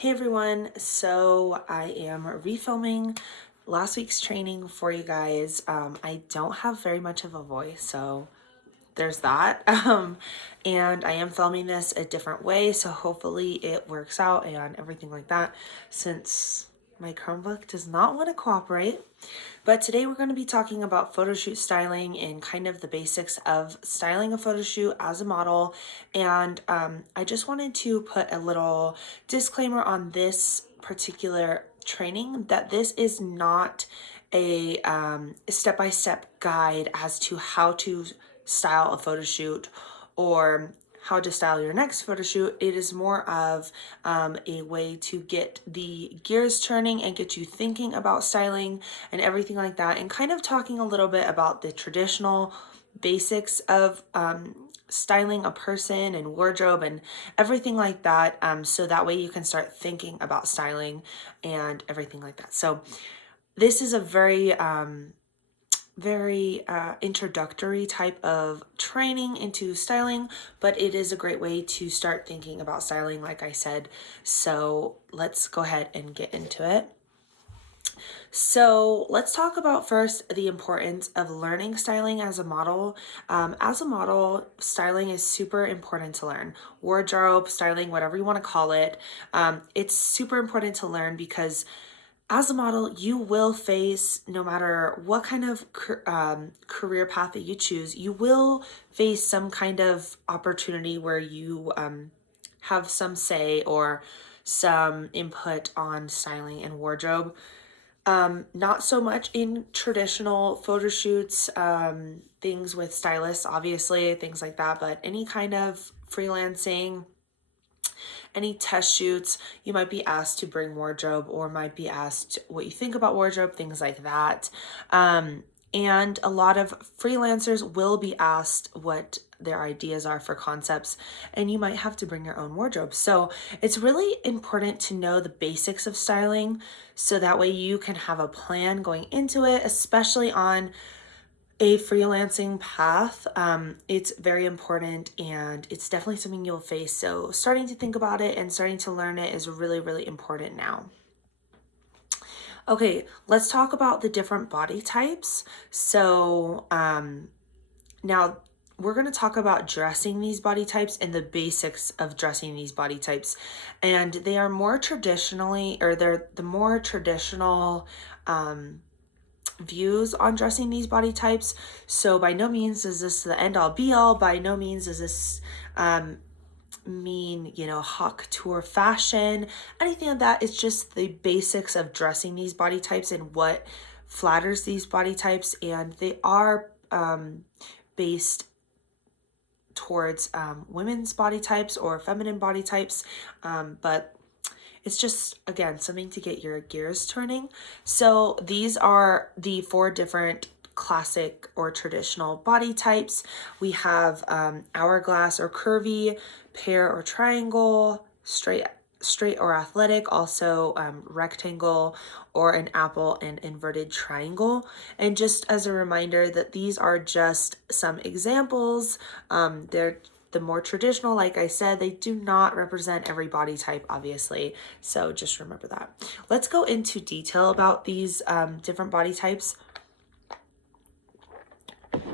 Hey everyone, so I am refilming last week's training for you guys. I don't have very much of a voice, so there's that. And I am filming this a different way, so hopefully it works out and everything like that, since my Chromebook does not want to cooperate. But today we're going to be talking about photo shoot styling and kind of the basics of styling a photo shoot as a model. And I just wanted to put a little disclaimer on this particular training that this is not a step-by-step guide as to how to style a photo shoot or how to style your next photo shoot. It is more of a way to get the gears turning and get you thinking about styling and everything like that, and kind of talking a little bit about the traditional basics of styling a person and wardrobe and everything like that, so that way you can start thinking about styling and everything like that. So this is a very introductory type of training into styling, but it is a great way to start thinking about styling, like I said. So let's go ahead and get into it. So let's talk about first the importance of learning styling as a model. As a model, styling is super important to learn. Wardrobe, styling, whatever you want to call it. It's super important to learn because as a model, you will face, no matter what kind of career path that you choose, you will face some kind of opportunity where you have some say or some input on styling and wardrobe. Not so much in traditional photo shoots, things with stylists, obviously, things like that, but any kind of freelancing, any test shoots, you might be asked to bring wardrobe or might be asked what you think about wardrobe, things like that. And a lot of freelancers will be asked what their ideas are for concepts, and you might have to bring your own wardrobe. So it's really important to know the basics of styling so that way you can have a plan going into it, especially on a freelancing path. It's very important and it's definitely something you'll face. So starting to think about it and starting to learn it is really, really important now. Okay, let's talk about the different body types. So now we're going to talk about dressing these body types and the basics of dressing these body types. And they are more traditionally, or they're the more traditional views on dressing these body types. So by no means is this the end all be all. By no means does this mean, haute couture fashion, anything like that. It's just the basics of dressing these body types and what flatters these body types. And they are based towards women's body types or feminine body types. But it's just, again, something to get your gears turning. So these are the 4 different classic or traditional body types. We have hourglass or curvy, pear or triangle, straight or athletic, also rectangle, or an apple and inverted triangle. And just as a reminder that these are just some examples. They're the more traditional, like I said, they do not represent every body type, obviously. So just remember that. Let's go into detail about these different body types.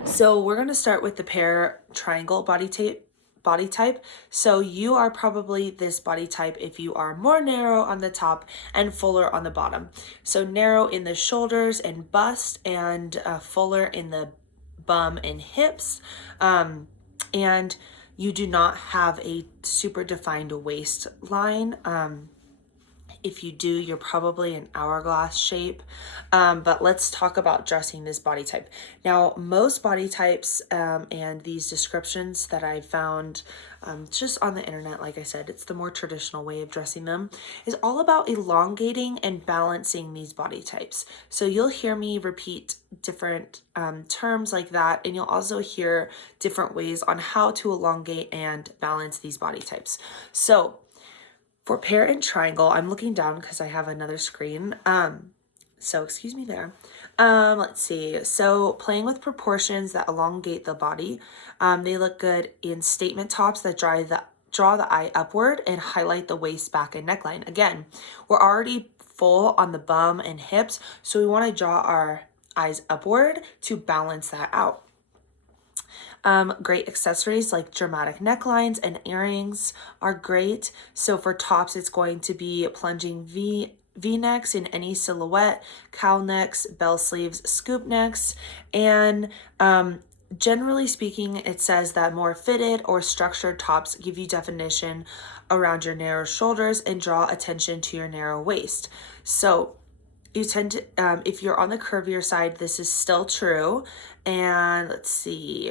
So we're going to start with the pear triangle body type. So you are probably this body type if you are more narrow on the top and fuller on the bottom. So narrow in the shoulders and bust, and fuller in the bum and hips. And you do not have a super defined waistline. If you do, you're probably an hourglass shape. But let's talk about dressing this body type. Now, most body types and these descriptions that I found just on the internet, like I said, it's the more traditional way of dressing them, is all about elongating and balancing these body types. So you'll hear me repeat different terms like that, and you'll also hear different ways on how to elongate and balance these body types. So for pear and triangle, I'm looking down because I have another screen. So excuse me there. Let's see. So playing with proportions that elongate the body. They look good in statement tops that draw the eye upward and highlight the waist, back, and neckline. Again, we're already full on the bum and hips, so we want to draw our eyes upward to balance that out. Great accessories like dramatic necklines and earrings are great. So for tops, it's going to be plunging V-necks in any silhouette, cowl necks, bell sleeves, scoop necks, and generally speaking, it says that more fitted or structured tops give you definition around your narrow shoulders and draw attention to your narrow waist. So you tend to, if you're on the curvier side, this is still true. And let's see.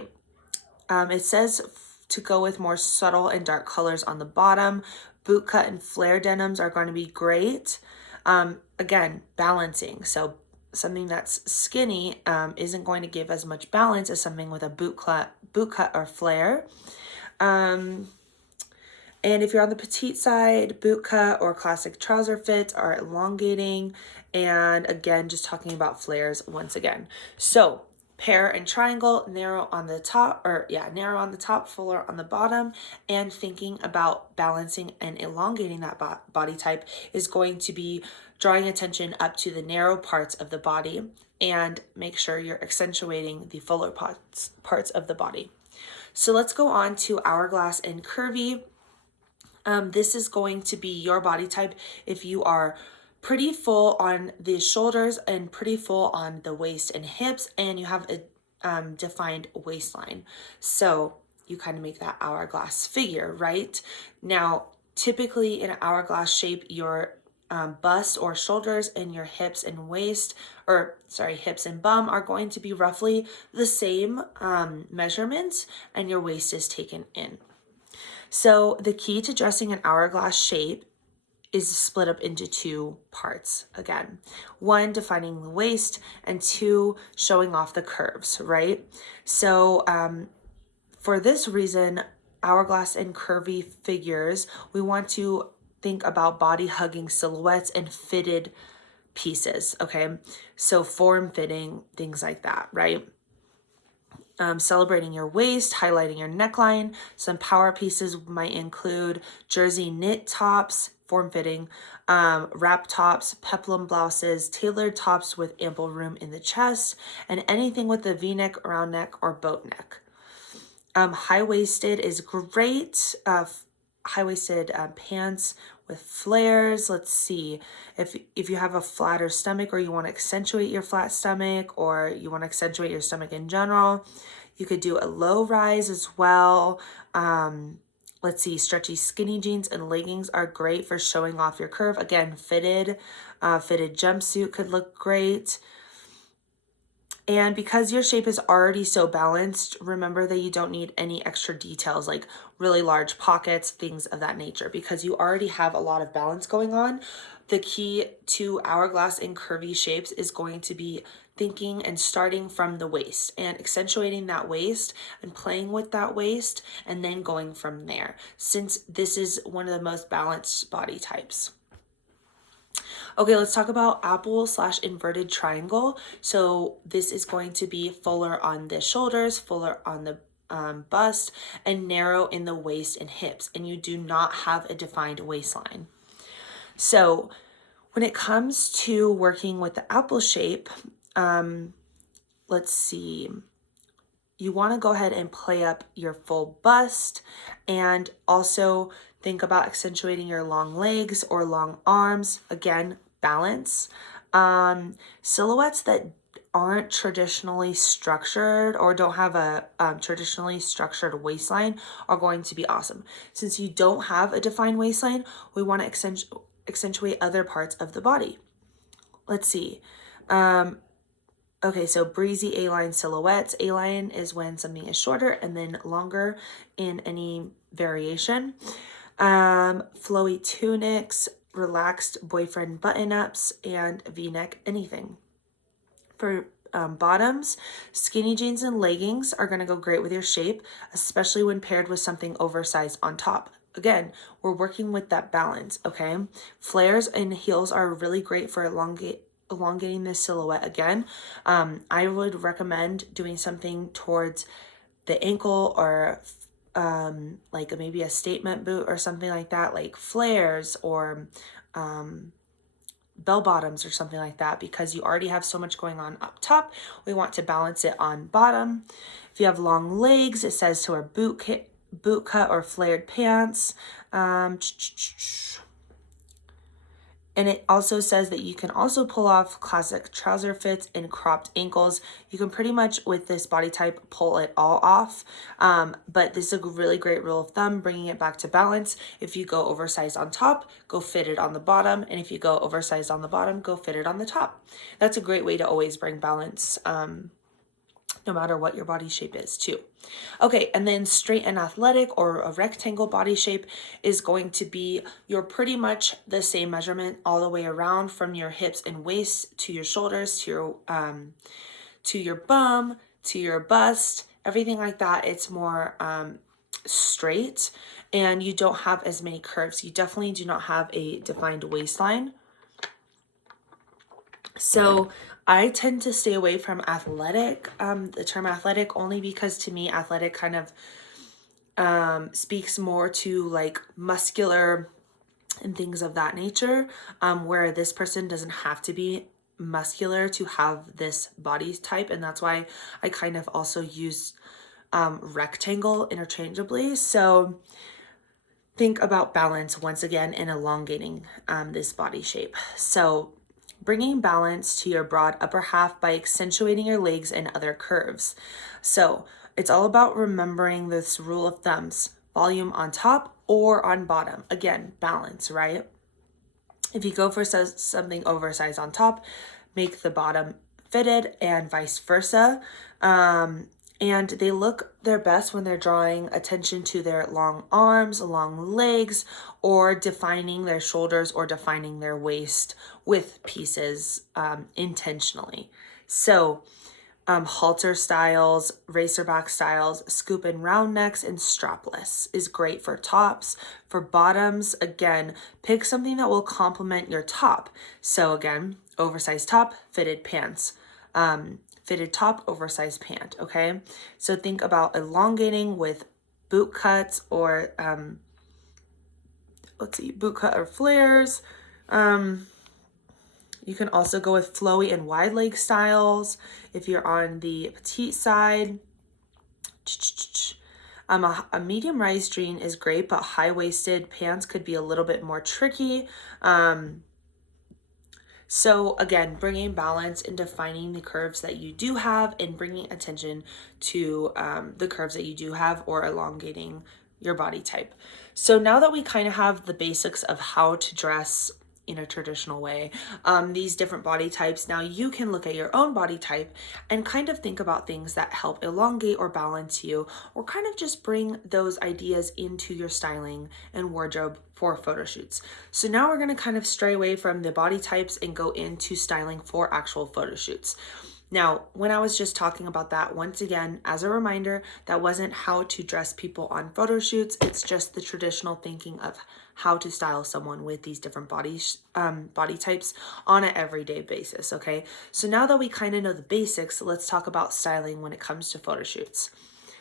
It says to go with more subtle and dark colors on the bottom. Boot cut and flare denims are going to be great. Again, balancing. So something that's skinny isn't going to give as much balance as something with a boot cut or flare. And if you're on the petite side, boot cut or classic trouser fits are elongating. And again, just talking about flares once again. So pear and triangle, narrow on the top, narrow on the top, fuller on the bottom, and thinking about balancing and elongating that body type is going to be drawing attention up to the narrow parts of the body, and make sure you're accentuating the fuller parts of the body. So let's go on to Hourglass and Curvy. This is going to be your body type if you are pretty full on the shoulders and pretty full on the waist and hips, and you have a defined waistline. So you kind of make that hourglass figure, right? Now, typically in an hourglass shape, your bust or shoulders and your hips and hips and bum are going to be roughly the same measurements, and your waist is taken in. So the key to dressing an hourglass shape is split up into two parts. Again, one, defining the waist, and two, showing off the curves, right? So for this reason, hourglass and curvy figures, we want to think about body hugging silhouettes and fitted pieces, okay? So form fitting, things like that, right? Celebrating your waist, highlighting your neckline. Some power pieces might include jersey knit tops, form-fitting, wrap tops, peplum blouses, tailored tops with ample room in the chest, and anything with a V-neck, round neck, or boat neck. High-waisted is great. High-waisted pants with flares. Let's see, if you have a flatter stomach, or you want to accentuate your flat stomach, or you want to accentuate your stomach in general, you could do a low rise as well. Let's see, stretchy skinny jeans and leggings are great for showing off your curve. Again, fitted jumpsuit could look great. And because your shape is already so balanced, remember that you don't need any extra details like really large pockets, things of that nature, because you already have a lot of balance going on. The key to hourglass and curvy shapes is going to be thinking and starting from the waist and accentuating that waist and playing with that waist, and then going from there, since this is one of the most balanced body types. Okay, let's talk about apple/inverted triangle. So this is going to be fuller on the shoulders, fuller on the bust, and narrow in the waist and hips, and you do not have a defined waistline. So when it comes to working with the apple shape, let's see, you want to go ahead and play up your full bust, and also think about accentuating your long legs or long arms. Again, balance. Silhouettes that aren't traditionally structured or don't have a traditionally structured waistline are going to be awesome. Since you don't have a defined waistline, we want to accentuate other parts of the body. Let's see. Okay, so breezy A-line silhouettes. A-line is when something is shorter and then longer in any variation. Flowy tunics, relaxed boyfriend button-ups, and V-neck anything. For bottoms, skinny jeans and leggings are going to go great with your shape, especially when paired with something oversized on top. Again, we're working with that balance, okay? Flares and heels are really great for elongating this silhouette. Again, I would recommend doing something towards the ankle or like maybe a statement boot or something like that, like flares or bell bottoms or something like that, because you already have so much going on up top. We want to balance it on bottom. If you have long legs, it says to wear boot cut or flared pants. And it also says that you can also pull off classic trouser fits and cropped ankles. You can pretty much, with this body type, pull it all off. But this is a really great rule of thumb, bringing it back to balance. If you go oversized on top, go fitted on the bottom. And if you go oversized on the bottom, go fitted on the top. That's a great way to always bring balance, no matter what your body shape is too. Okay, and then straight and athletic, or a rectangle body shape, is going to be your pretty much the same measurement all the way around, from your hips and waist to your shoulders, to your bum, to your bust, everything like that. It's more straight, and you don't have as many curves. You definitely do not have a defined waistline. So I tend to stay away from athletic, the term athletic, only because to me, athletic kind of speaks more to like muscular and things of that nature, where this person doesn't have to be muscular to have this body type. And that's why I kind of also use rectangle interchangeably. So think about balance once again in elongating this body shape. So bringing balance to your broad upper half by accentuating your legs and other curves. So it's all about remembering this rule of thumbs: volume on top or on bottom. Again, balance, right? If you go for something oversized on top, make the bottom fitted, and vice versa. And they look their best when they're drawing attention to their long arms, long legs, or defining their shoulders or defining their waist with pieces intentionally. So halter styles, racerback styles, scoop and round necks, and strapless is great for tops. For bottoms, again, pick something that will complement your top. So again, oversized top, fitted pants. Fitted top, oversized pant, okay? So think about elongating with boot cuts or, boot cut or flares. You can also go with flowy and wide leg styles if you're on the petite side. A medium rise jean is great, but high-waisted pants could be a little bit more tricky. So again, bringing balance and defining the curves that you do have, and bringing attention to the curves that you do have, or elongating your body type. So now that we kind of have the basics of how to dress in a traditional way, these different body types, now you can look at your own body type and kind of think about things that help elongate or balance you, or kind of just bring those ideas into your styling and wardrobe for photo shoots. So now we're going to kind of stray away from the body types and go into styling for actual photo shoots. Now, when I was just talking about that, once again, as a reminder, that wasn't how to dress people on photo shoots. It's just the traditional thinking of how to style someone with these different body types on an everyday basis, okay? So now that we kind of know the basics, let's talk about styling when it comes to photo shoots.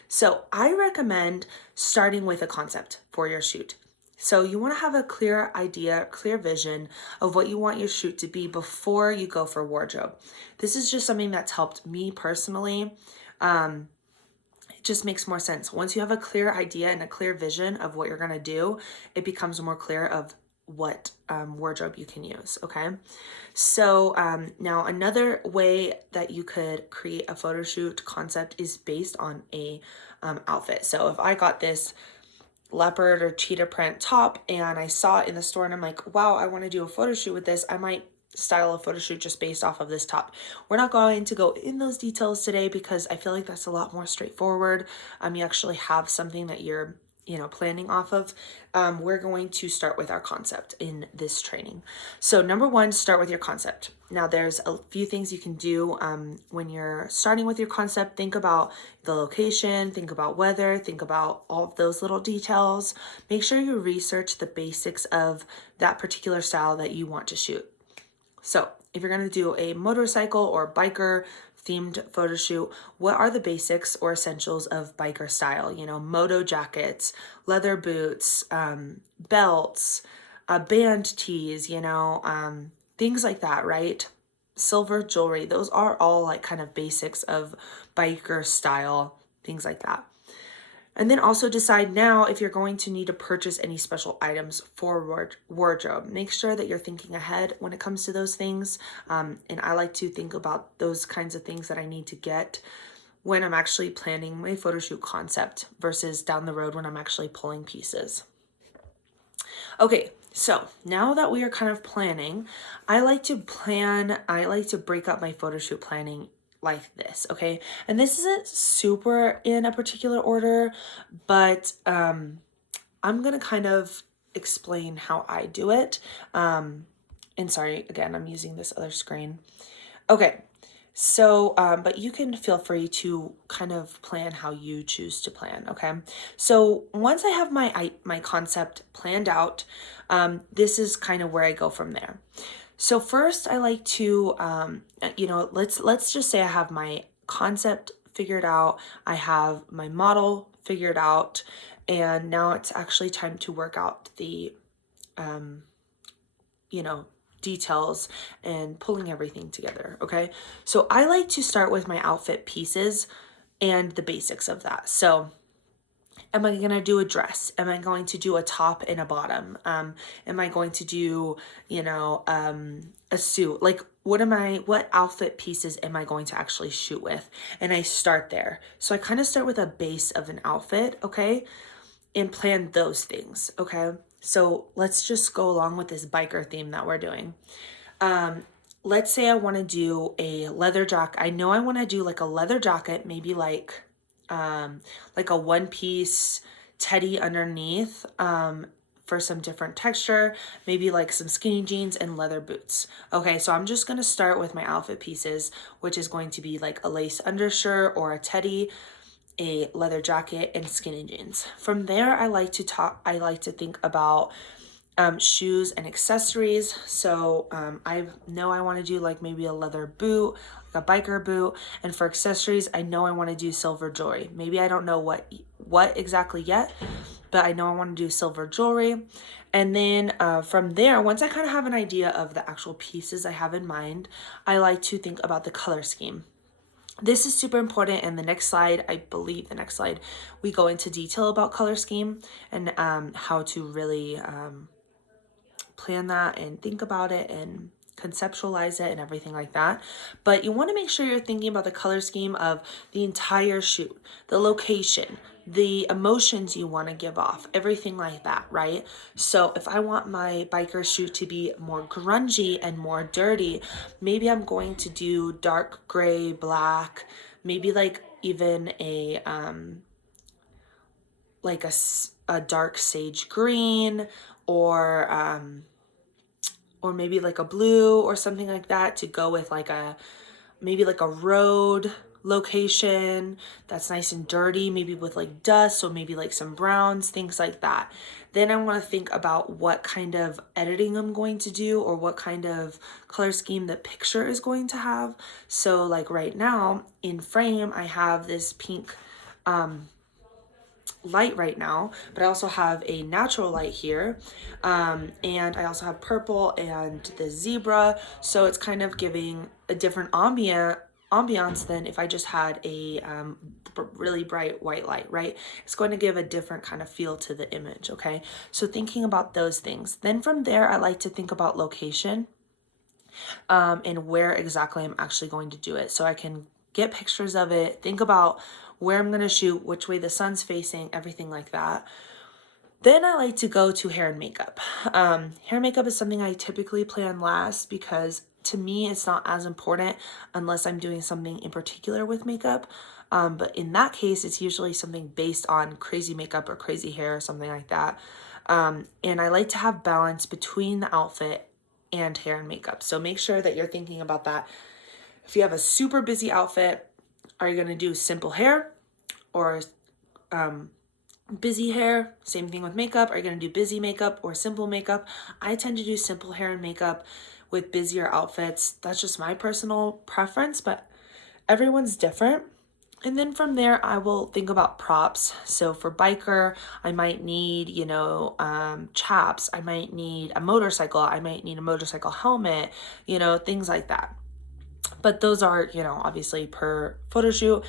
So I recommend starting with a concept for your shoot. So you want to have a clear idea, clear vision of what you want your shoot to be before you go for wardrobe. This is just something that's helped me personally. It just makes more sense. Once you have a clear idea and a clear vision of what you're going to do, it becomes more clear of what wardrobe you can use, okay? So now another way that you could create a photo shoot concept is based on a outfit. So if I got this leopard or cheetah print top and I saw it in the store and I'm like, wow, I want to do a photo shoot with this, I might style a photo shoot just based off of this top. We're not going to go in those details today because I feel like that's a lot more straightforward. You actually have something that you're planning off of. We're going to start with our concept in this training. So number one, start with your concept. Now there's a few things you can do when you're starting with your concept. Think about the location, think about weather, think about all of those little details. Make sure you research the basics of that particular style that you want to shoot. So if you're going to do a motorcycle or biker themed photo shoot, what are the basics or essentials of biker style? You know, moto jackets, leather boots, belts, band tees, you know, things like that, right? Silver jewelry. Those are all like kind of basics of biker style, things like that. And then also decide now if you're going to need to purchase any special items for wardrobe. Make sure that you're thinking ahead when it comes to those things. And I like to think about those kinds of things that I need to get when I'm actually planning my photo shoot concept versus down the road when I'm actually pulling pieces. Okay, so now that we are kind of planning, I like to break up my photo shoot planning like this, okay? And this isn't super in a particular order, but I'm gonna kind of explain how I do it. And sorry, again, I'm using this other screen. Okay, so, but you can feel free to kind of plan how you choose to plan, okay? So once I have my concept planned out, this is kind of where I go from there. So first I like to, you know, let's just say I have my concept figured out, I have my model figured out, and now it's actually time to work out the, you know, details and pulling everything together, okay? So I like to start with my outfit pieces and the basics of that. So am I gonna do a dress? Am I going to do a top and a bottom? Am I going to do, you know, a suit? Like, what outfit pieces am I going to actually shoot with? And I start there. So I kind of start with a base of an outfit, okay? And plan those things, okay? So let's just go along with this biker theme that we're doing. Let's say I want to do a leather jacket. I know I want to do like a leather jacket, maybe like a one-piece teddy underneath, for some different texture, maybe like some skinny jeans and leather boots. Okay, so I'm just going to start with my outfit pieces, which is going to be like a lace undershirt or a teddy, a leather jacket, and skinny jeans. From there, I like to think about shoes and accessories. So I know I want to do like maybe a leather boot, like a biker boot. And for accessories, I know I want to do silver jewelry. Maybe I don't know what exactly yet, but I know I want to do silver jewelry. And then from there, once I kind of have an idea of the actual pieces I have in mind, I like to think about the color scheme. This is super important, and the next slide, I believe the next slide, we go into detail about color scheme and how to really plan that and think about it and conceptualize it and everything like that. But you want to make sure you're thinking about the color scheme of the entire shoot, the location, the emotions you want to give off, everything like that, right? So if I want my biker shoot to be more grungy and more dirty, maybe I'm going to do dark gray, black, maybe like even a dark sage green, or maybe like a blue or something like that to go with maybe like a road location that's nice and dirty, maybe with like dust, so maybe like some browns, things like that. Then I want to think about what kind of editing I'm going to do or what kind of color scheme the picture is going to have. So like right now in frame, I have this pink light right now, but I also have a natural light here, and I also have purple and the zebra, so it's kind of giving a different ambiance than if I just had a really bright white light, right? It's going to give a different kind of feel to the image, okay? So thinking about those things. Then from there, I like to think about location and where exactly I'm actually going to do it, so I can get pictures of it, think about where I'm going to shoot, which way the sun's facing, everything like that. Then I like to go to hair and makeup. Hair and makeup is something I typically plan last because to me, it's not as important unless I'm doing something in particular with makeup. But in that case, it's usually something based on crazy makeup or crazy hair or something like that. And I like to have balance between the outfit and hair and makeup. So make sure that you're thinking about that. If you have a super busy outfit, are you going to do simple hair or busy hair? Same thing with makeup. Are you going to do busy makeup or simple makeup? I tend to do simple hair and makeup with busier outfits. That's just my personal preference, but Everyone's different. And then from there, I will think about props. So for biker, I might need, chaps. I might need a motorcycle. I might need a motorcycle helmet, things like that. But those are, obviously per photo shoot.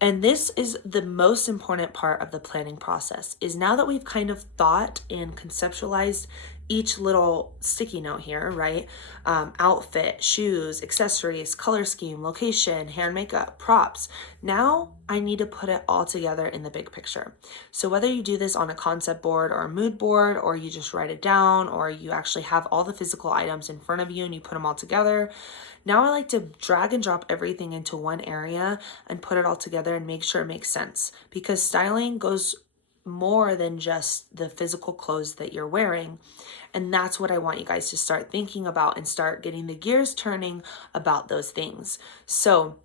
And this is the most important part of the planning process, is now that we've kind of thought and conceptualized each little sticky note here, right? Outfit, shoes, accessories, color scheme, location, hair and makeup, props. Now I need to put it all together in the big picture. So whether you do this on a concept board or a mood board, or you just write it down, or you actually have all the physical items in front of you and you put them all together, now I like to drag and drop everything into one area and put it all together and make sure it makes sense, because styling goes more than just the physical clothes that you're wearing. And that's what I want you guys to start thinking about and start getting the gears turning about those things. So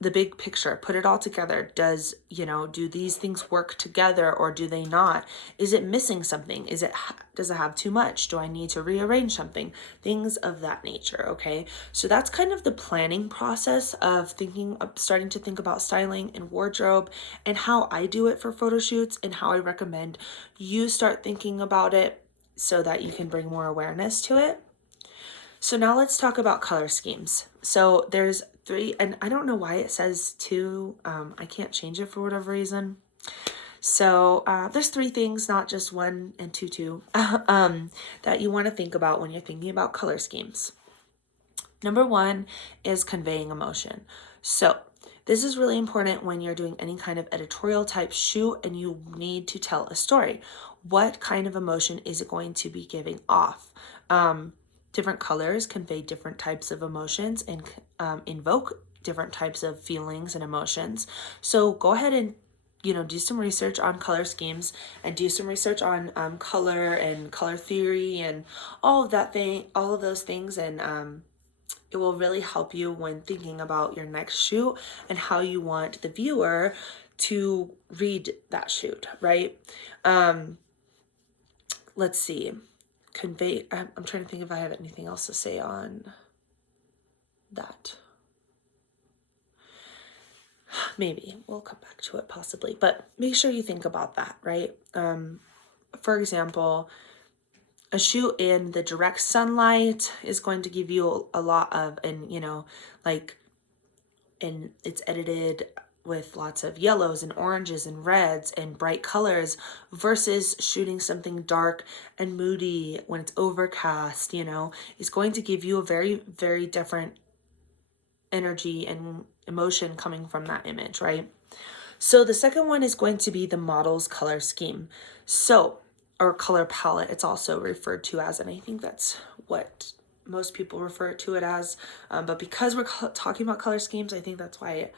the big picture, put it all together. Does, do these things work together or do they not? Is it missing something? Does it have too much? Do I need to rearrange something? Things of that nature, okay? So that's kind of the planning process of starting to think about styling and wardrobe, and how I do it for photo shoots, and how I recommend you start thinking about it so that you can bring more awareness to it. So now let's talk about color schemes. So there's 3, and I don't know why it says 2. I can't change it for whatever reason. So there's 3 things, not just 1 and 2, that you want to think about when you're thinking about color schemes. Number 1 is conveying emotion. So this is really important when you're doing any kind of editorial type shoot and you need to tell a story. What kind of emotion is it going to be giving off? Different colors convey different types of emotions and invoke different types of feelings and emotions. So go ahead and do some research on color schemes, and do some research on color and color theory and all of those things, and it will really help you when thinking about your next shoot and how you want the viewer to read that shoot, right? Let's see. I'm trying to think if I have anything else to say on that. Maybe we'll come back to it possibly, but make sure you think about that, right? For example, a shoot in the direct sunlight is going to give you a lot of, and it's edited with lots of yellows and oranges and reds and bright colors, versus shooting something dark and moody when it's overcast, is going to give you a very, very different energy and emotion coming from that image, right? So the second one is going to be the model's color scheme. Or color palette, it's also referred to as, and I think that's what most people refer to it as, but because we're talking about color schemes, I think that's why I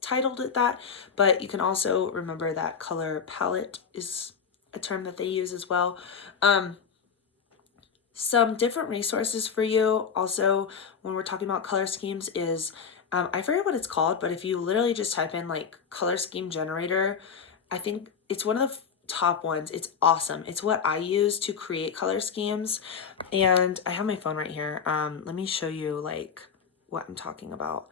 titled it that. But you can also remember that color palette is a term that they use as well. Some different resources for you also when we're talking about color schemes is, I forget what it's called, but if you literally just type in like color scheme generator, I think it's one of the top ones. It's awesome. It's what I use to create color schemes, and I have my phone right here. Let me show you like what I'm talking about.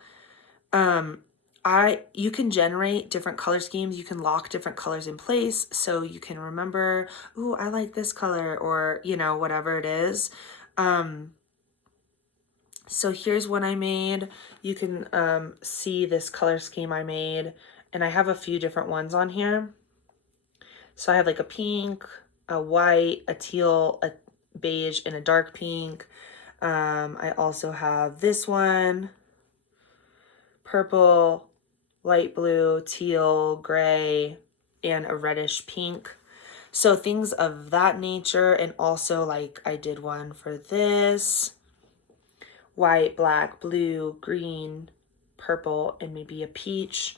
You can generate different color schemes. You can lock different colors in place so you can remember, ooh, I like this color, or whatever it is. So here's one I made. You can see this color scheme I made, and I have a few different ones on here. So I have like a pink, a white, a teal, a beige, and a dark pink. I also have this one, purple, light blue, teal, gray, and a reddish pink. So things of that nature. And also like I did one for this, white, black, blue, green, purple, and maybe a peach.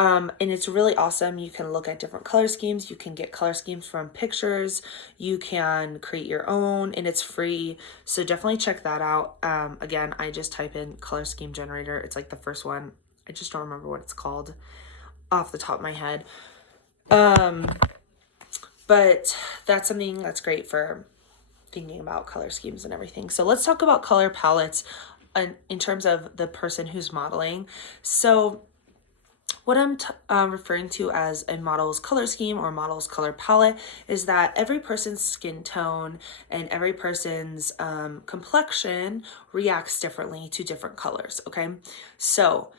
And it's really awesome. You can look at different color schemes. You can get color schemes from pictures. You can create your own, and it's free. So definitely check that out. Again, I just type in color scheme generator. It's like the first one. I just don't remember what it's called off the top of my head. But that's something that's great for thinking about color schemes and everything. So let's talk about color palettes in terms of the person who's modeling. So what I'm referring to as a model's color scheme or model's color palette is that every person's skin tone and every person's complexion reacts differently to different colors, okay? So,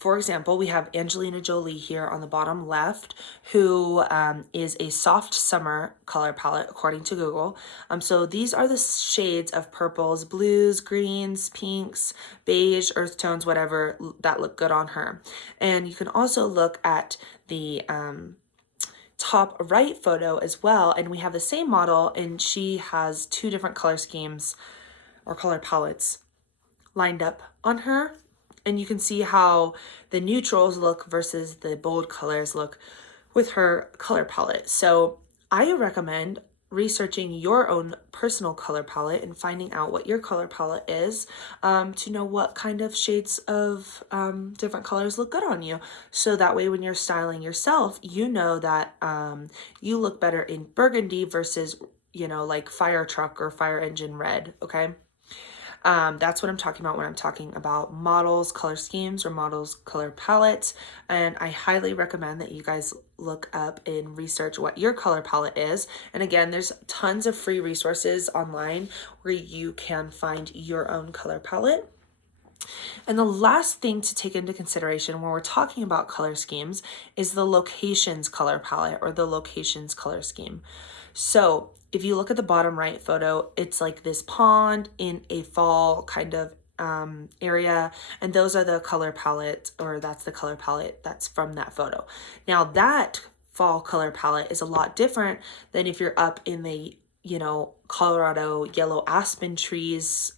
for example, we have Angelina Jolie here on the bottom left, who is a soft summer color palette according to Google. So these are the shades of purples, blues, greens, pinks, beige, earth tones, whatever that look good on her. And you can also look at the top right photo as well, and we have the same model, and she has two different color schemes or color palettes lined up on her. And you can see how the neutrals look versus the bold colors look with her color palette. So I recommend researching your own personal color palette and finding out what your color palette is to know what kind of shades of different colors look good on you. So that way when you're styling yourself, you know that you look better in burgundy versus, you know, like fire truck or fire engine red, okay? That's what I'm talking about when I'm talking about models, color schemes, or models, color palettes. And I highly recommend that you guys look up and research what your color palette is. And again, there's tons of free resources online where you can find your own color palette. And the last thing to take into consideration when we're talking about color schemes is the locations color palette or the locations color scheme. So if you look at the bottom right photo, it's like this pond in a fall kind of area, and those are the color palette, or that's the color palette that's from that photo. Now that fall color palette is a lot different than if you're up in the, you know, Colorado yellow aspen trees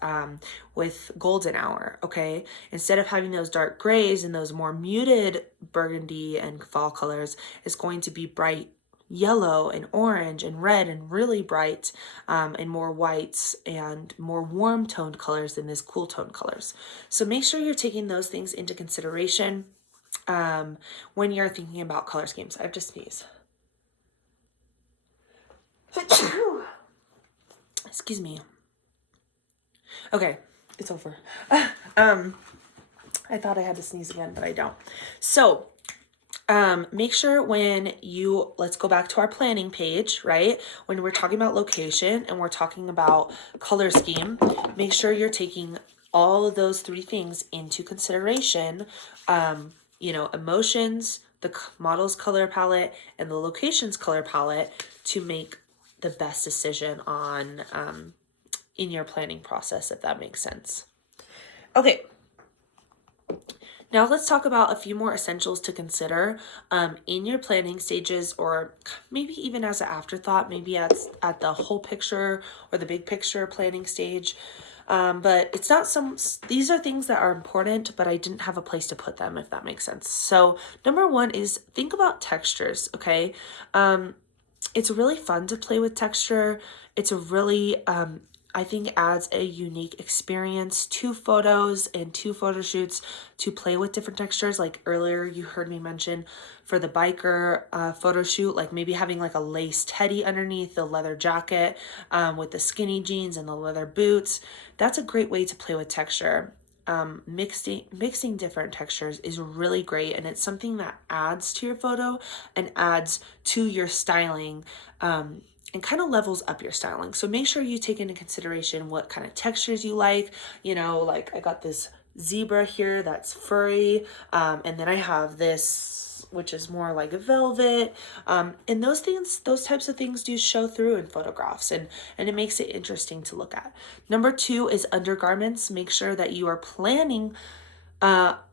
with golden hour, okay? Instead of having those dark grays and those more muted burgundy and fall colors, it's going to be bright yellow and orange and red and really bright and more whites and more warm toned colors than this cool toned colors. So make sure you're taking those things into consideration when you're thinking about color schemes. I have to sneeze. Excuse me. Okay, it's over. I thought I had to sneeze again, but I don't. So make sure when you, let's go back to our planning page, right? When we're talking about location and we're talking about color scheme, make sure you're taking all of those three things into consideration. You know, emotions, the model's color palette, and the location's color palette to make the best decision on in your planning process, if that makes sense. Okay. Now let's talk about a few more essentials to consider in your planning stages, or maybe even as an afterthought, maybe at the whole picture or the big picture planning stage. But it's not these are things that are important, but I didn't have a place to put them, if that makes sense. So number one is think about textures, okay? It's really fun to play with texture. It's a really, I think, adds a unique experience to photos and to photo shoots to play with different textures. Like earlier you heard me mention for the biker photo shoot, like maybe having like a lace teddy underneath the leather jacket with the skinny jeans and the leather boots. That's a great way to play with texture. Mixing different textures is really great, and it's something that adds to your photo and adds to your styling and kind of levels up your styling. So make sure you take into consideration what kind of textures you like. You know, like I got this zebra here that's furry, and then I have this which is more like a velvet, and those types of things do show through in photographs, and it makes it interesting to look at. Number two is undergarments. Make sure that you are planning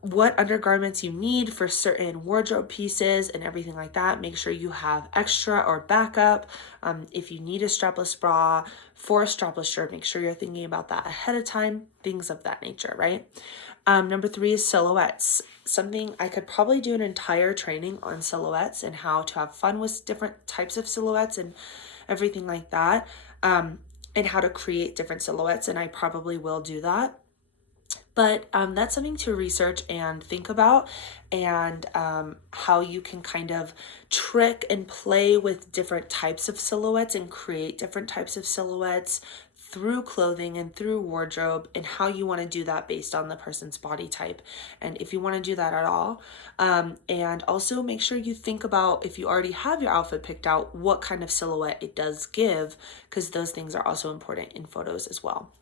what undergarments you need for certain wardrobe pieces and everything like that. Make sure you have extra or backup. If you need a strapless bra for a strapless shirt, make sure you're thinking about that ahead of time, things of that nature, right? Number three is silhouettes. Something I could probably do an entire training on silhouettes and how to have fun with different types of silhouettes and everything like that, and how to create different silhouettes, and I probably will do that. But that's something to research and think about, and how you can kind of trick and play with different types of silhouettes and create different types of silhouettes through clothing and through wardrobe, and how you want to do that based on the person's body type, and if you want to do that at all. And also make sure you think about, if you already have your outfit picked out, what kind of silhouette it does give, because those things are also important in photos as well.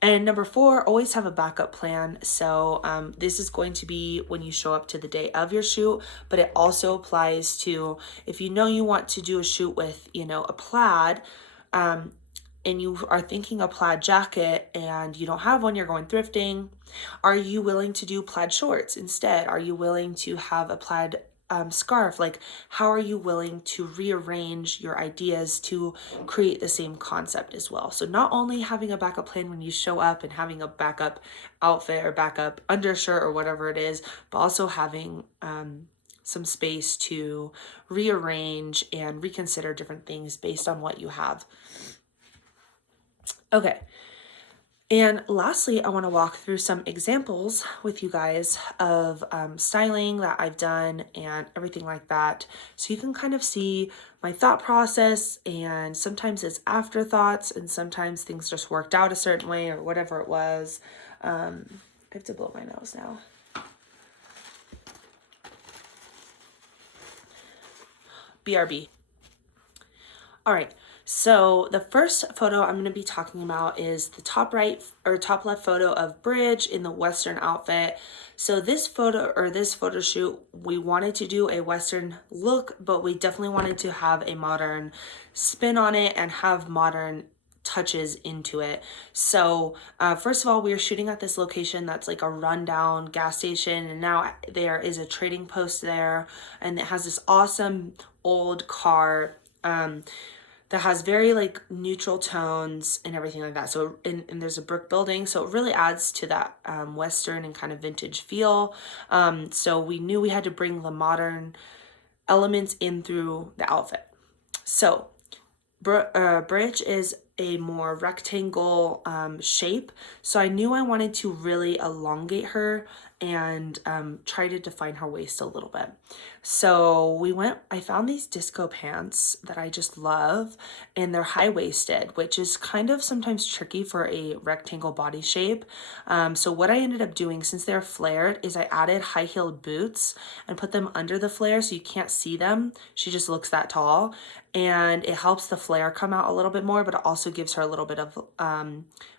And number 4, always have a backup plan. So this is going to be when you show up to the day of your shoot, but it also applies to if you know you want to do a shoot with, a plaid, and you are thinking a plaid jacket and you don't have one, you're going thrifting. Are you willing to do plaid shorts instead? Are you willing to have a plaid scarf? Like, how are you willing to rearrange your ideas to create the same concept as well? So not only having a backup plan when you show up and having a backup outfit or backup undershirt or whatever it is, but also having some space to rearrange and reconsider different things based on what you have. Okay. And lastly, I want to walk through some examples with you guys of styling that I've done and everything like that. So you can kind of see my thought process, and sometimes it's afterthoughts and sometimes things just worked out a certain way or whatever it was. I have to blow my nose now. BRB. All right. So the first photo I'm going to be talking about is the top right or top left photo of Bridge in the Western outfit. So this photo or this photo shoot, we wanted to do a Western look, but we definitely wanted to have a modern spin on it and have modern touches into it. So first of all, we are shooting at this location that's like a rundown gas station, and now there is a trading post there, and it has this awesome old car that has very like neutral tones and everything like that. So and there's a brick building, so it really adds to that Western and kind of vintage feel. So we knew we had to bring the modern elements in through the outfit. So Bridge is a more rectangle shape, so I knew I wanted to really elongate her and try to define her waist a little bit. So I found these disco pants that I just love, and they're high-waisted, which is kind of sometimes tricky for a rectangle body shape. So what I ended up doing, since they're flared, is I added high-heeled boots and put them under the flare so you can't see them. She just looks that tall, and it helps the flare come out a little bit more, but it also gives her a little bit of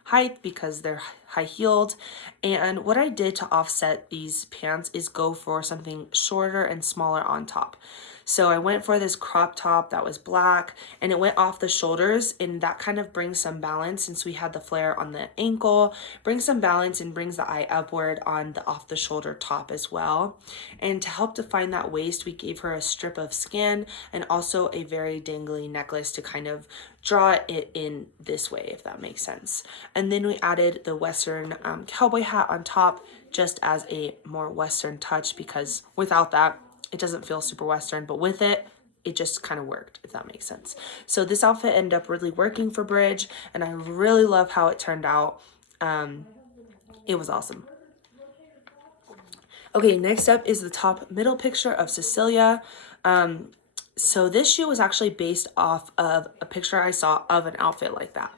height because they're high-heeled. And what I did to offset these pants is go for something shorter and smaller on top. So I went for this crop top that was black, and it went off the shoulders, and that kind of brings some balance since we had the flare on the ankle, brings some balance and brings the eye upward on the off the shoulder top as well. And to help define that waist, we gave her a strip of skin and also a very dangly necklace to kind of draw it in this way, if that makes sense. And then we added the Western cowboy hat on top just as a more Western touch, because without that, it doesn't feel super Western, but with it, it just kind of worked, if that makes sense. So this outfit ended up really working for Bridge, and I really love how it turned out. It was awesome. Okay, next up is the top middle picture of Cecilia. So this shoot was actually based off of a picture I saw of an outfit like that.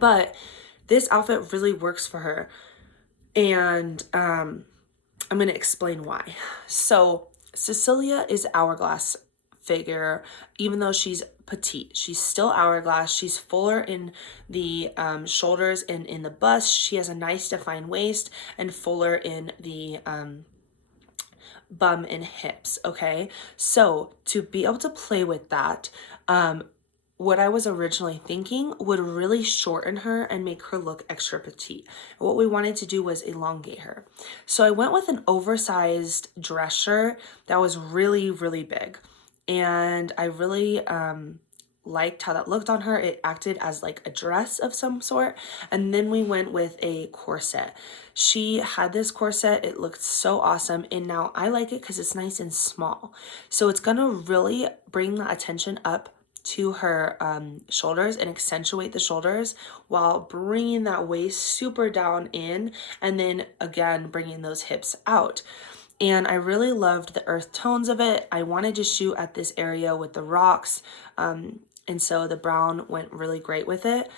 But this outfit really works for her, and I'm going to explain why. So Cecilia is Hourglass figure, even though she's petite. She's still Hourglass. She's fuller in the shoulders and in the bust. She has a nice defined waist and fuller in the bum and hips, okay? So to be able to play with that, what I was originally thinking would really shorten her and make her look extra petite. What we wanted to do was elongate her. So I went with an oversized dress shirt that was really, really big. And I really liked how that looked on her. It acted as like a dress of some sort. And then we went with a corset. She had this corset. It looked so awesome. And now I like it because it's nice and small. So it's going to really bring the attention up to her shoulders and accentuate the shoulders while bringing that waist super down in, and then again bringing those hips out. And I really loved the earth tones of it. I wanted to shoot at this area with the rocks, and so the brown went really great with it.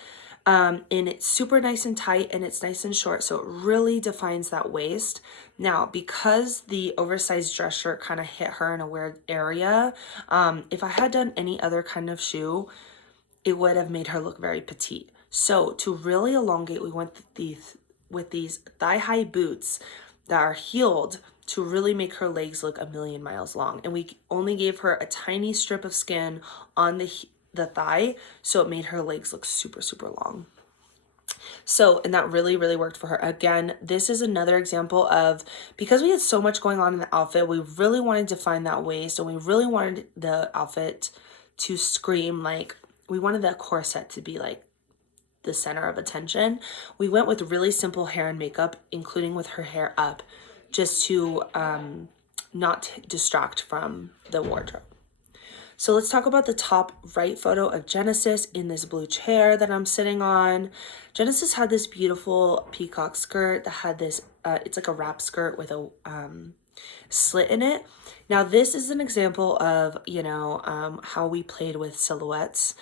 And it's super nice and tight, and it's nice and short, so it really defines that waist. Now, because the oversized dress shirt kind of hit her in a weird area, if I had done any other kind of shoe, it would have made her look very petite. So to really elongate, we went with these thigh-high boots that are heeled to really make her legs look a million miles long. And we only gave her a tiny strip of skin on the thigh, so it made her legs look super, super long. So, and that really, really worked for her. Again, this is another example of, because we had so much going on in the outfit, we really wanted to find that waist, and we really wanted the outfit to scream like, we wanted that corset to be like the center of attention. We went with really simple hair and makeup, including with her hair up, just to not distract from the wardrobe. So let's talk about the top right photo of Genesis in this blue chair that I'm sitting on. Genesis had this beautiful peacock skirt that had this, it's like a wrap skirt with a slit in it. Now this is an example of, how we played with silhouettes.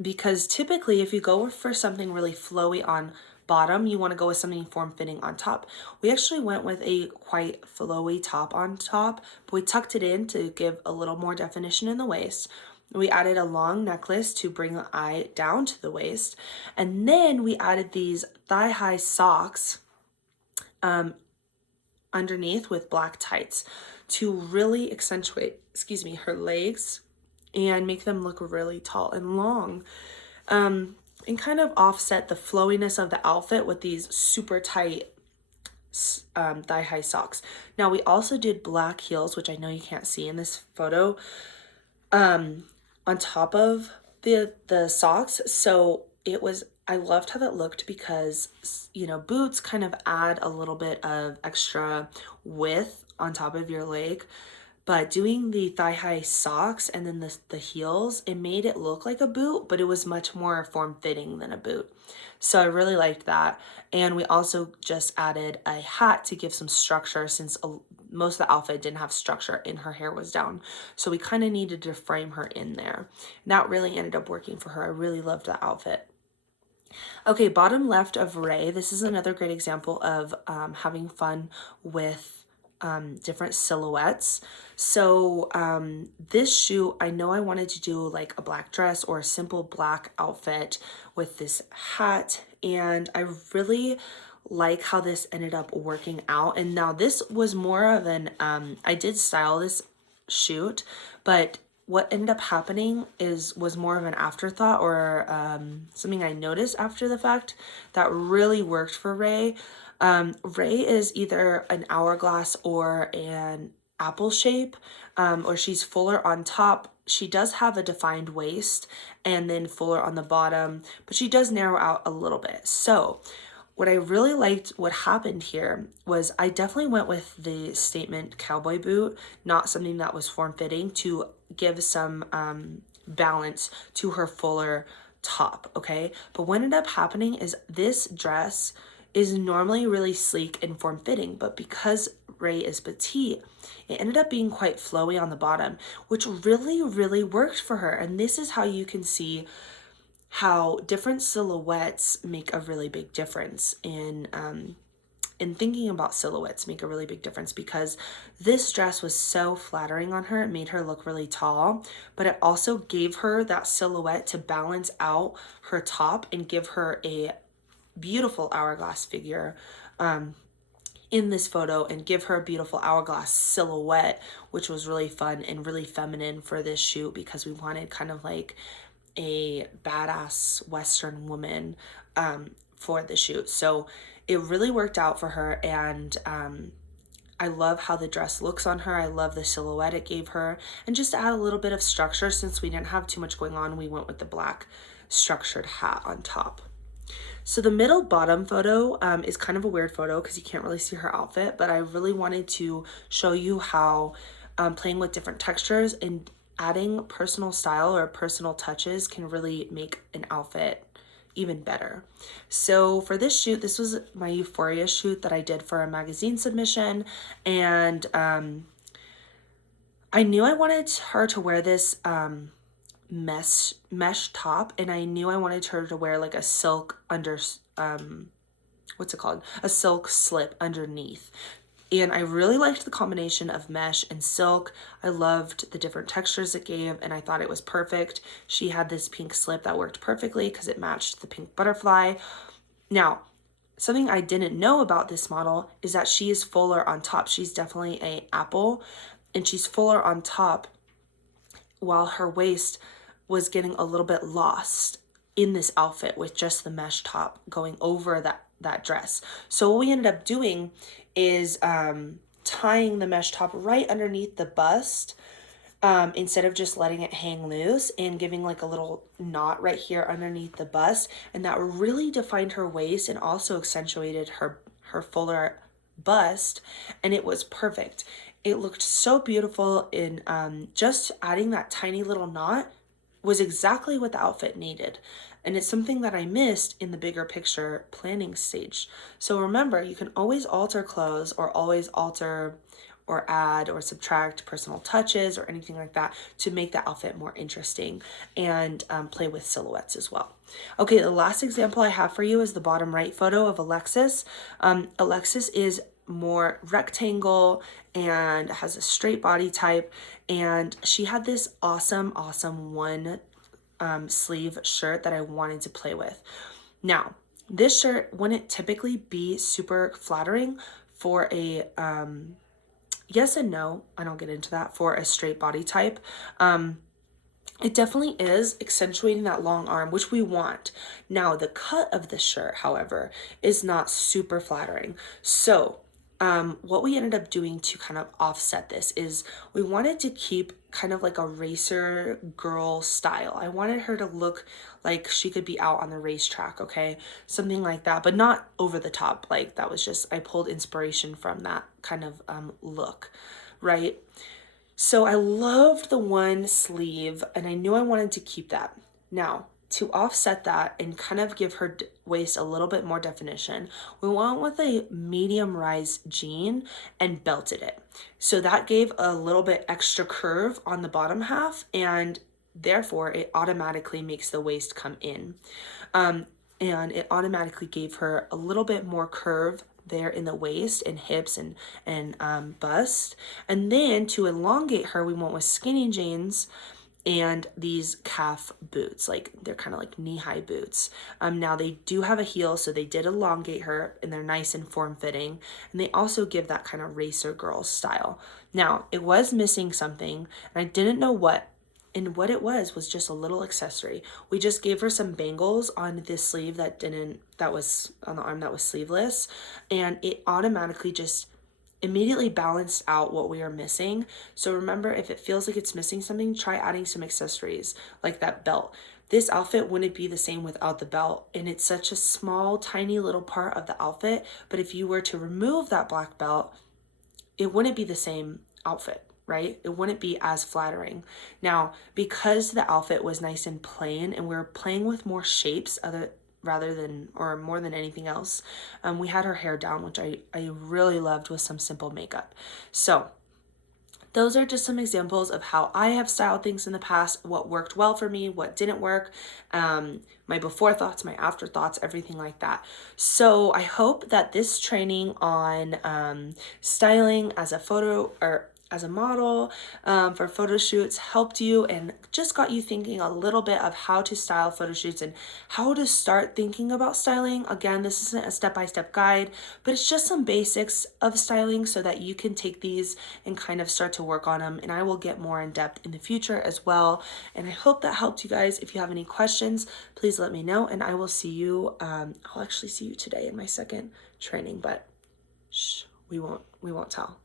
Because typically if you go for something really flowy on bottom, you want to go with something form-fitting on top. We actually went with a quite flowy top on top, but we tucked it in to give a little more definition in the waist. We added a long necklace to bring the eye down to the waist, and then we added these thigh-high socks underneath with black tights to really accentuate, her legs and make them look really tall and long. And kind of offset the flowiness of the outfit with these super tight thigh-high socks. Now we also did black heels, which I know you can't see in this photo, on top of the socks. So I loved how that looked because, boots kind of add a little bit of extra width on top of your leg. But doing the thigh-high socks and then the heels, it made it look like a boot, but it was much more form-fitting than a boot. So I really liked that. And we also just added a hat to give some structure, since most of the outfit didn't have structure and her hair was down. So we kind of needed to frame her in there. And that really ended up working for her. I really loved that outfit. Okay, bottom left of Ray. This is another great example of having fun with different silhouettes. So this shoe, I know I wanted to do like a black dress or a simple black outfit with this hat, and I really like how this ended up working out. And now this was more of an I did style this shoot, but what ended up happening was more of an afterthought, or something I noticed after the fact that really worked for Ray. Ray is either an hourglass or an apple shape, or she's fuller on top. She does have a defined waist and then fuller on the bottom, but she does narrow out a little bit. So what I really liked, what happened here, was I definitely went with the statement cowboy boot, not something that was form-fitting, to give some balance to her fuller top, okay? But what ended up happening is this dress is normally really sleek and form-fitting, but because Ray is petite, it ended up being quite flowy on the bottom, which really, really worked for her. And this is how you can see how different silhouettes make a really big difference in thinking about silhouettes make a really big difference, because this dress was so flattering on her. It made her look really tall, but it also gave her that silhouette to balance out her top and give her a beautiful hourglass figure in this photo, and give her a beautiful hourglass silhouette, which was really fun and really feminine for this shoot, because we wanted kind of like a badass Western woman for the shoot. So it really worked out for her, and I love how the dress looks on her. I love the silhouette it gave her, and just to add a little bit of structure, since we didn't have too much going on, we went with the black structured hat on top. So the middle bottom photo is kind of a weird photo because you can't really see her outfit, but I really wanted to show you how playing with different textures and adding personal style or personal touches can really make an outfit even better. So for this shoot, this was my Euphoria shoot that I did for a magazine submission, and I knew I wanted her to wear this mesh top, and I knew I wanted her to wear like a silk under, what's it called? A silk slip underneath. And I really liked the combination of mesh and silk. I loved the different textures it gave, and I thought it was perfect. She had this pink slip that worked perfectly because it matched the pink butterfly. Now, something I didn't know about this model is that she is fuller on top. She's definitely an apple, and she's fuller on top, while her waist was getting a little bit lost in this outfit with just the mesh top going over that dress. So what we ended up doing is tying the mesh top right underneath the bust, instead of just letting it hang loose, and giving like a little knot right here underneath the bust. And that really defined her waist and also accentuated her fuller bust, and it was perfect. It looked so beautiful, in just adding that tiny little knot was exactly what the outfit needed. And it's something that I missed in the bigger picture planning stage. So remember, you can always alter clothes, or always alter or add or subtract personal touches or anything like that to make the outfit more interesting, and play with silhouettes as well. Okay, the last example I have for you is the bottom right photo of Alexis. Alexis is more rectangle and has a straight body type, and she had this awesome one sleeve shirt that I wanted to play with. Now, this shirt wouldn't typically be super flattering for a yes and no, I don't get into that, for a straight body type. It definitely is accentuating that long arm, which we want. Now, the cut of the shirt, however, is not super flattering. So what we ended up doing to kind of offset this is we wanted to keep kind of like a racer girl style. I wanted her to look like she could be out on the racetrack, okay? Something like that, but not over the top. Like, that was just, I pulled inspiration from that kind of look, right? So I loved the one sleeve, and I knew I wanted to keep that. Now, to offset that and kind of give her waist a little bit more definition, we went with a medium rise jean and belted it. So that gave a little bit extra curve on the bottom half, and therefore it automatically makes the waist come in. And it automatically gave her a little bit more curve there in the waist and hips and bust. And then to elongate her, we went with skinny jeans and these calf boots, like they're kind of like knee-high boots. Now they do have a heel, so they did elongate her, and they're nice and form-fitting, and they also give that kind of racer girl style. Now, it was missing something, and I didn't know what, and what it was just a little accessory. We just gave her some bangles on this sleeve that was on the arm that was sleeveless, and it automatically just immediately balanced out what we are missing. So remember, if it feels like it's missing something, try adding some accessories like that belt. This outfit wouldn't be the same without the belt, and it's such a small, tiny little part of the outfit, but if you were to remove that black belt, it wouldn't be the same outfit, right? It wouldn't be as flattering. Now, because the outfit was nice and plain, and we were playing with more shapes more than anything else, we had her hair down, which I really loved, with some simple makeup. So those are just some examples of how I have styled things in the past, what worked well for me, what didn't work, my before thoughts, my after thoughts, everything like that. So I hope that this training on styling as a photo or as a model for photo shoots helped you and just got you thinking a little bit of how to style photo shoots and how to start thinking about styling. Again, this isn't a step-by-step guide, but it's just some basics of styling so that you can take these and kind of start to work on them. And I will get more in depth in the future as well. And I hope that helped you guys. If you have any questions, please let me know, and I will see you. I'll actually see you today in my second training, but we won't tell.